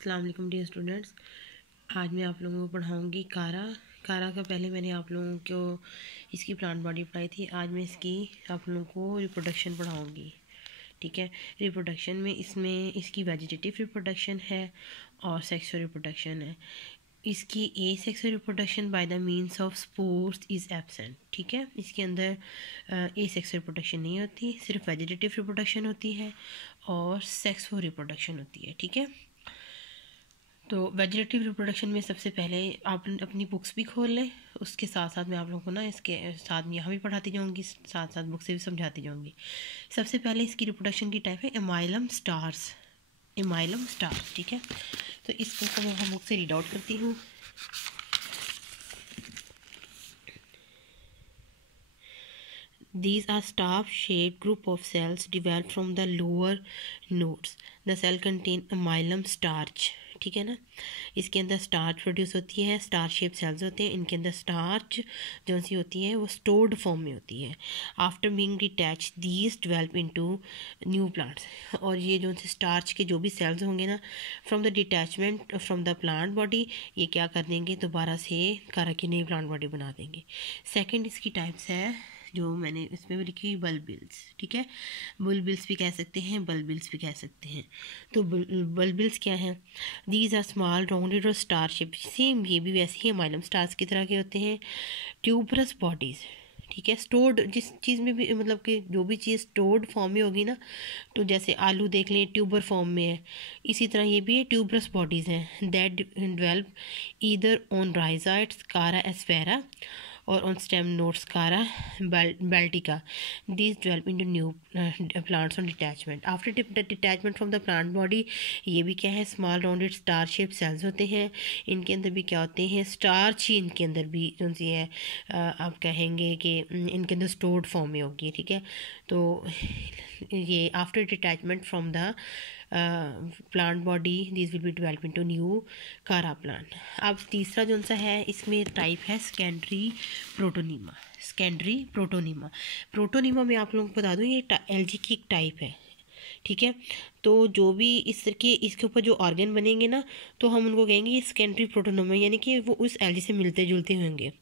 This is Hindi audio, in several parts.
अस्सलाम वालेकुम डियर स्टूडेंट्स। आज मैं आप लोगों को पढ़ाऊँगी कारा। कारा का पहले मैंने आप लोगों को इसकी प्लांट बॉडी पढ़ाई थी। आज मैं इसकी आप लोगों को रिप्रोडक्शन पढ़ाऊँगी। ठीक है, रिप्रोडक्शन में इसमें इसकी वेजिटेटिव रिप्रोडक्शन है और सेक्सुअल रिप्रोडक्शन है। इसकी ए sexual reproduction by the means of spores is absent. ठीक है, इसके अंदर ए सेक्सुअल रिप्रोडक्शन नहीं होती, सिर्फ वेजिटेटिव रिप्रोडक्शन होती है और सेक्सुअल रिप्रोडक्शन होती है। ठीक है, तो वेजिटेटिव रिप्रोडक्शन में सबसे पहले आप अपनी बुक्स भी खोल लें। उसके साथ साथ मैं आप लोगों को ना इसके साथ में यहाँ भी पढ़ाती जाऊँगी, साथ साथ बुक से भी समझाती जाऊँगी। सबसे पहले इसकी रिप्रोडक्शन की टाइप है एमाइलम स्टार्स। एमाइलम स्टार्स, ठीक है। तो इसको मैं हम बुक से रीड आउट करती हूँ। These are star-shaped group of cells developed from the lower nodes. The cell contain amylum starch. ठीक है ना, इसके अंदर स्टार्च प्रोड्यूस होती है, स्टार शेप सेल्स होते हैं। इनके अंदर स्टार्च जो सी होती है वो स्टोर्ड फॉर्म में होती है। After being detach these develop into new plants. और ये जो से स्टार्च के जो भी सेल्स होंगे ना, from the detachment from the plant body, ये क्या कर देंगे, दोबारा से कारा की नई प्लांट बॉडी बना देंगे। सेकेंड इसकी टाइप्स है जो मैंने इसमें भी लिखी, बल्बिल्स। ठीक है, बुलबिल्स भी कह सकते हैं, बल्बिल्स भी कह सकते हैं। तो बल्बिल्स क्या है? दीज आर स्मॉल राउंडेड और स्टार शेप। सेम ये भी वैसे ही एमाइलम स्टार्स की तरह के होते हैं। ट्यूबरस बॉडीज़, ठीक है। स्टोर्ड, जिस चीज़ में भी मतलब कि जो भी चीज़ स्टोर्ड फॉर्म में होगी ना, तो जैसे आलू देख लें ट्यूबर फॉर्म में है, इसी तरह ये भी ट्यूबरस बॉडीज़ हैं। That develop either on rhizoids Chara aspera और on stem nodes Chara baltica. These develop into new plants on detachment. After detachment from the plant body, ये भी क्या है, small rounded star shape cells होते हैं। इनके अंदर भी क्या होते हैं, स्टार्च ही इनके अंदर भी जो सी है आप कहेंगे कि इनके अंदर स्टोर्ड फॉर्म में होगी। ठीक है, तो ये after detachment from the plant body these will be develop into new Chara plant. अब तीसरा जो सा है, इसमें टाइप है secondary protonema. Secondary protonema, protonema में आप लोगों को बता दूं ये एल्गी की एक टाइप है। ठीक है, तो जो भी इसके ऊपर जो ऑर्गन बनेंगे ना, तो हम उनको कहेंगे ये सेकेंडरी प्रोटोनीमा, यानी कि वो उस एल्गी से मिलते जुलते होंगे।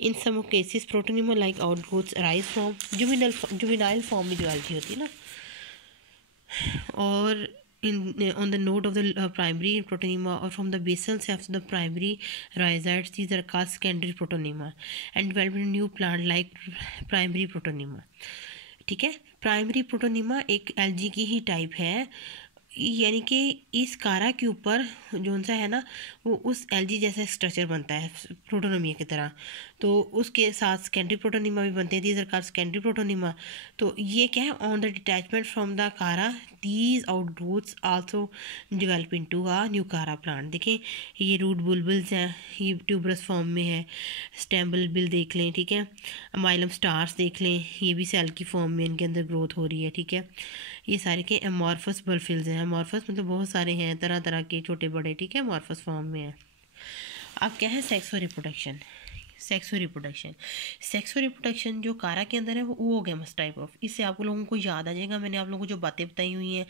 In some cases protonema like outgrowths arise from juvenile form में जो एल्गी होती है ना, और on the node of the primary protonema or from the basal cells of the primary rhizoids, these are called secondary protonema and develop a new plant like primary protonema। ठीक है, प्राइमरी प्रोटोनीमा एक एल्गी की ही टाइप है, यानी कि इस कारा के ऊपर जो सा है ना, वो उस एल्गी जैसा स्ट्रक्चर बनता है प्रोटोनीमा की तरह। तो उसके साथ सेकेंडरी प्रोटोनीमा भी बनते हैं, these are called secondary protonema. तो ये क्या है, on the detachment from the Chara these outgrowths also develop into a new Chara plant. देखें, ये रूट बुलबुल्स हैं, ये ट्यूबरस फॉर्म में है। स्टेम बुलबुल देख लें, ठीक है। अमाइलम स्टार्स देख लें, ये भी सेल की फॉर्म में इनके अंदर ग्रोथ हो रही है। ठीक है, ये सारे के एमॉर्फस बल्फिल्स हैं। एमॉर्फस मतलब बहुत सारे हैं, तरह तरह के, छोटे बड़े। ठीक है, एमॉर्फस फॉर्म में है। अब क्या है, सेक्सुअल रिप्रोडक्शन। सेक्सुअल रिप्रोडक्शन जो कारा के अंदर है वो ओगेमस टाइप ऑफ, इससे आप लोगों को याद आ जाएगा मैंने आप लोगों को जो बातें बताई हुई हैं,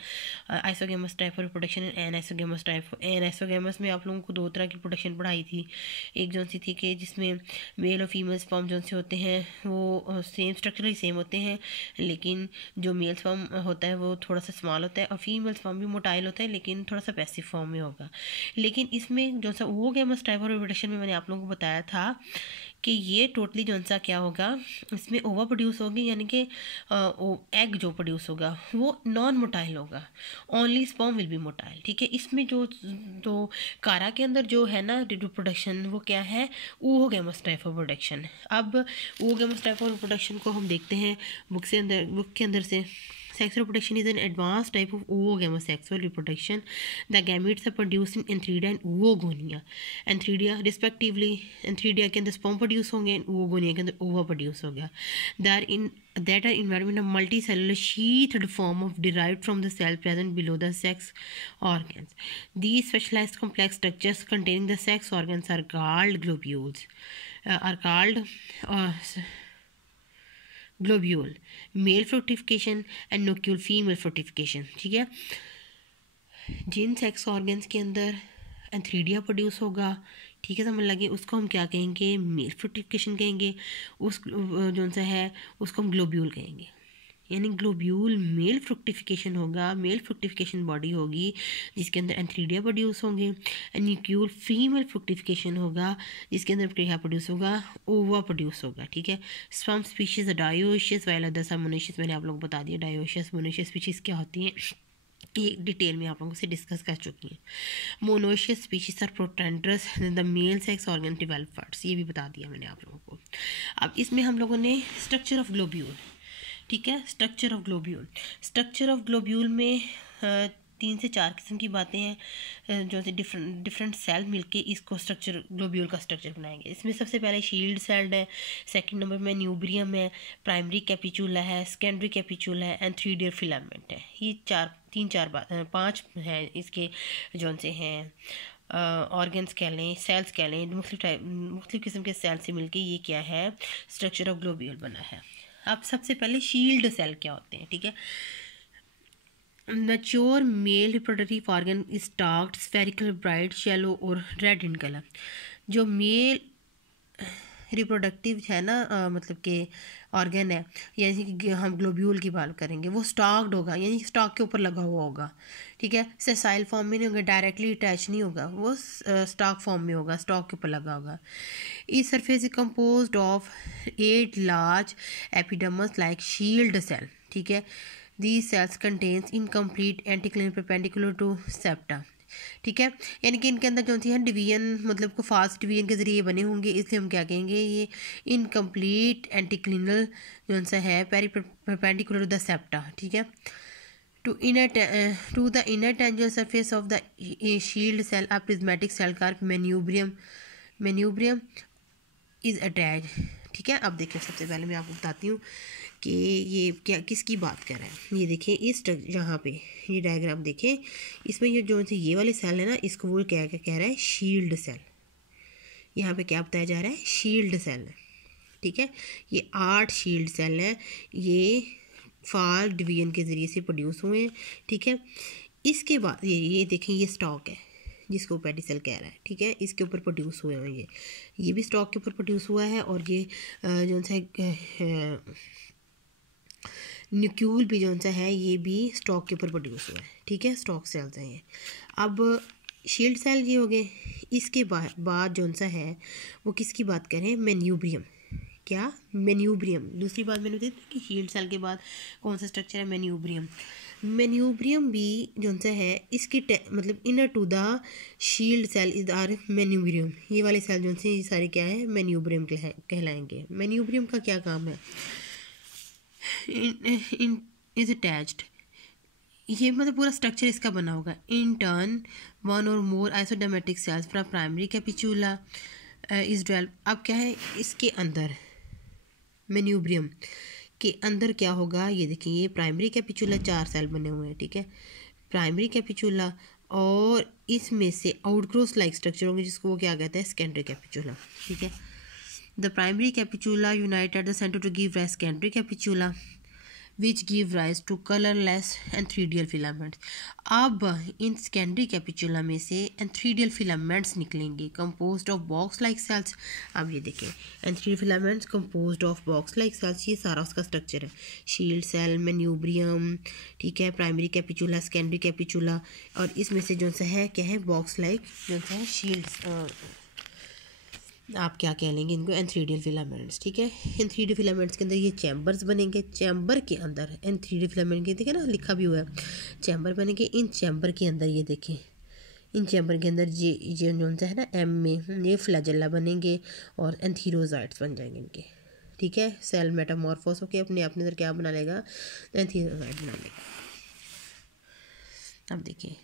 isogamous type of reproduction and anisogamous type. Anisogamous में आप लोगों को दो तरह की रिप्रोडक्शन पढ़ाई थी। एक जो सी थी कि जिसमें मेल और फीमेल स्पर्म जो से होते हैं वो सेम स्ट्रक्चरली सेम होते हैं, लेकिन जो मेल स्पर्म होता है वो थोड़ा सा स्मॉल होता है और फीमेल स्पर्म भी मोटाइल होता है, लेकिन थोड़ा सा पैसिव फॉर्म में होगा। लेकिन इसमें जो सा ओगेमस टाइप ऑफ रिप्रोडक्शन में मैंने आप लोगों को बताया था कि ये टोटली जो सा क्या होगा, इसमें ओवा प्रोड्यूस होगी, यानी कि एग जो प्रोड्यूस होगा वो नॉन मोटाइल होगा, only sperm will be motile. ठीक है, इसमें जो कारा के अंदर जो है ना रिप्रोडक्शन, वो क्या है, oogamous टाइप ऑफ प्रोडक्शन। अब oogamous टाइप ऑफ प्रोडक्शन को हम देखते हैं बुक के अंदर से। Sexual reproduction is an advanced type of oogamous sexual reproduction. The gametes are produced in antheridia and oogonia. Antheridia respectively, antheridia के अंदर sperm produce होंगे, oogonia के अंदर ova produce होगा। That are environment a multicellular sheathed form of derived from the cell present below the sex organs. These specialized complex structures containing the sex organs are called globules. Globule male fructification and nucule female fructification. ठीक है, जिन सेक्स ऑर्गन्स के अंदर एंथ्रीडिया प्रोड्यूस होगा, ठीक है, समझ लगे। उसको हम क्या कहेंगे, मेल फ्रुक्टिफिकेशन कहेंगे। उस जो सा है उसको हम ग्लोब्यूल कहेंगे। यानी ग्लोब्यूल मेल फ्रुक्टिफिकेशन होगा, मेल फ्रुक्टिफिकेशन बॉडी होगी जिसके अंदर एंथ्रीडिया प्रोड्यूस होंगे। न्यूक्यूल फीमेल फ्रुक्टिफिकेशन होगा जिसके अंदर क्या प्रोड्यूस होगा, ओवा प्रोड्यूस होगा, ठीक है। Some species dioecious while others are monoecious, मैंने आप लोगों को बता दिया डायोशियस मोनोशियस स्पीशीज़ क्या होती हैं, ये डिटेल में आप लोगों से डिस्कस कर चुकी हैं। Monoecious species are protandrous the male sex organ develop first, ये भी बता दिया मैंने आप लोगों को। अब इसमें हम लोगों ने स्ट्रक्चर ऑफ ग्लोब्यूल, ठीक है, structure of globule. Structure of globule में 3 से 4 किस्म की बातें हैं जो से डिफरेंट सेल मिलके इसको स्ट्रक्चर ग्लोब्यूल का स्ट्रक्चर बनाएंगे। इसमें सबसे पहले शील्ड सेल्ड है, सेकंड नंबर में न्यूब्रियम है, प्राइमरी कैपिचुला है, सेकेंडरी कैपिचुला है एंड 3 लेयर फिलामेंट है। ये 5 हैं इसके जो से हैं ऑर्गन्स कह लें, सेल्स कह लें, मुख्तलिफ किस्म के सेल से मिलके ये क्या है, स्ट्रक्चर ऑफ ग्लोब्यूल बना है। अब सबसे पहले शील्ड सेल क्या होते हैं, ठीक है। Mature male reproductive organ is stalked, spherical, bright, yellow और रेड इन कलर। जो मेल रिप्रोडक्टिव है ना मतलब कि ऑर्गन है, यानी कि हम ग्लोब्यूल की बात करेंगे, वो स्टॉक्ड होगा, यानी स्टॉक के ऊपर लगा हुआ होगा, ठीक है। सेसाइल फॉर्म में नहीं होगा, डायरेक्टली अटैच नहीं होगा, वो स्टॉक फॉर्म में होगा, स्टॉक के ऊपर लगा होगा। इस surface is composed of 8 large epidermis like shield cell, ठीक है। These cells contains incomplete anticlinal perpendicular to septa, ठीक है। यानी कि इनके अंदर जो सी है डिवीजन मतलब को फास्ट डिवीजन के ज़रिए बने होंगे, इसलिए हम क्या कहेंगे, ये इनकम्प्लीट एंटिक्लिनल जो सा है परपेंडिकुलर टू द सेप्टा, ठीक है। To the inner tangential surface of the shield cell a prismatic cell कार्प मेन्यूब्रियम इज अटैच, ठीक है। अब देखिए सबसे पहले मैं आपको बताती हूँ कि ये क्या किसकी बात कर रहा है। ये देखें इस यहाँ पे ये डायग्राम देखें, इसमें ये जो ये वाले सेल है ना, इसको वो क्या क्या कह रहा है, शील्ड सेल। यहाँ पे क्या बताया जा रहा है, शील्ड सेल, ठीक है। ये 8 शील्ड सेल हैं, ये फास्ट डिवीजन के ज़रिए से प्रोड्यूस हुए हैं, ठीक है। इसके बाद ये देखें, ये स्टॉक है जिसको पेडिसेल कह रहा है, ठीक है। इसके ऊपर प्रोड्यूस हुए हैं, ये भी स्टॉक के ऊपर प्रोड्यूस हुआ है, और ये जो सा न्यूक्यूल भी जो सा है ये भी स्टॉक के ऊपर प्रोड्यूस हुआ है, ठीक है। स्टॉक सेल्स हैं ये। अब शील्ड सेल ये हो गए। इसके बाद जो सा है वो किसकी बात करें, मेन्यूब्रियम। क्या, मेन्यूब्रियम। दूसरी बात मैंने बताई कि शील्ड सेल के बाद कौन सा स्ट्रक्चर है, मेन्यूब्रियम। मेन्यूब्रियम भी जो सा है इसकी मतलब inner to the shield cell is are manubrium. ये वाले सेल जो से ये सारे क्या है, मेन्यूब्रियम कहलाएंगे। मेन्यूब्रियम का क्या काम है, इज अटैच्ड, ये मतलब पूरा स्ट्रक्चर इसका बना होगा। इन टर्न 1 और more isodiametric cells from primary capitula is develop. अब क्या है इसके अंदर, मेन्यूब्रियम के अंदर क्या होगा, ये देखिए ये प्राइमरी कैपिचुला 4 सेल बने हुए हैं, ठीक है। प्राइमरी कैपिचुला और इसमें से आउटग्रोथ लाइक स्ट्रक्चर होंगे जिसको वो क्या कहते हैं, सेकेंडरी कैपिचुला, ठीक है। The primary capitula unite at the center to give rise secondary capitula which give rise to colorless entheridial filaments. अब इन secondary capitula में से entheridial filaments निकलेंगे composed of box like cells। अब ये देखें entheridial filaments composed of box like cells, ये सारा उसका स्ट्रक्चर है। शील्ड सेल, मेन्यूब्रियम, ठीक है, प्राइमरी कैपिचुला, सेकेंडरी कैपिचुला, और इसमें से जो सा है क्या है, बॉक्स लाइक जो सा है शील्ड, आप क्या कह लेंगे इनको, एंथ्रीडियल फिलामेंट्स, ठीक है। एंथ्रीडियल फिलामेंट्स के अंदर ये चैम्बर्स बनेंगे, चैम्बर के अंदर एंथ्रीडियल फिलामेंट के देखें ना लिखा भी हुआ है, चैम्बर बनेंगे। इन चैम्बर के अंदर ये देखें, इन चैम्बर के अंदर ये जो है ना एम में ये फ्लैजेला बनेंगे और एंथीरोजाइट्स बन जाएंगे इनके, ठीक है। सेल मेटामॉर्फोस होकर अपने अंदर क्या बना लेगा, एंथीरोजाइट बना लेगा। अब देखिए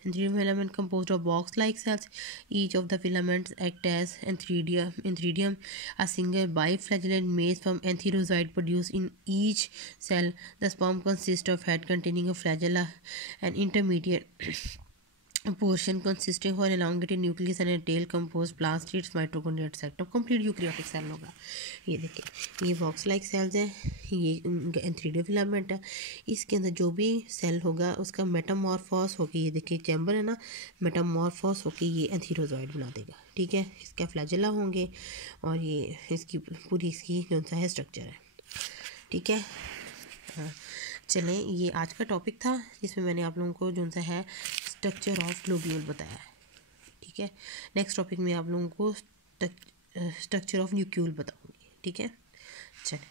Entheridium filament composed of box-like cells. Each of the filaments act as entheridium. A single biflagellate maze from entherozoite produced in each cell. The sperm consists of head containing a flagella and intermediate portion consisting of an elongated nucleus and a tail composed plastids mitochondria etc. Complete eukaryotic cell होगा। ये देखिए ये बॉक्स लाइक सेल्स हैं, ये एंथ्रीडियो फिलामेंट है। इसके अंदर जो भी सेल होगा उसका मेटामॉर्फोस होकर, ये देखिए चैम्बर है ना, मेटामॉर्फोस होकर ये एंथीरोजॉइड बना देगा। ठीक है, इसका फ्लैजेला होंगे और ये इसकी पूरी इसकी कौन सा है स्ट्रक्चर है। ठीक है, चलें, ये आज का टॉपिक था जिसमें मैंने आप लोगों को जो सा है स्ट्रक्चर ऑफ ग्लोब्यूल बताया है। ठीक है, नेक्स्ट टॉपिक में आप लोगों को स्ट्रक्चर ऑफ न्यूक्लियल बताऊंगी। ठीक है, चलें।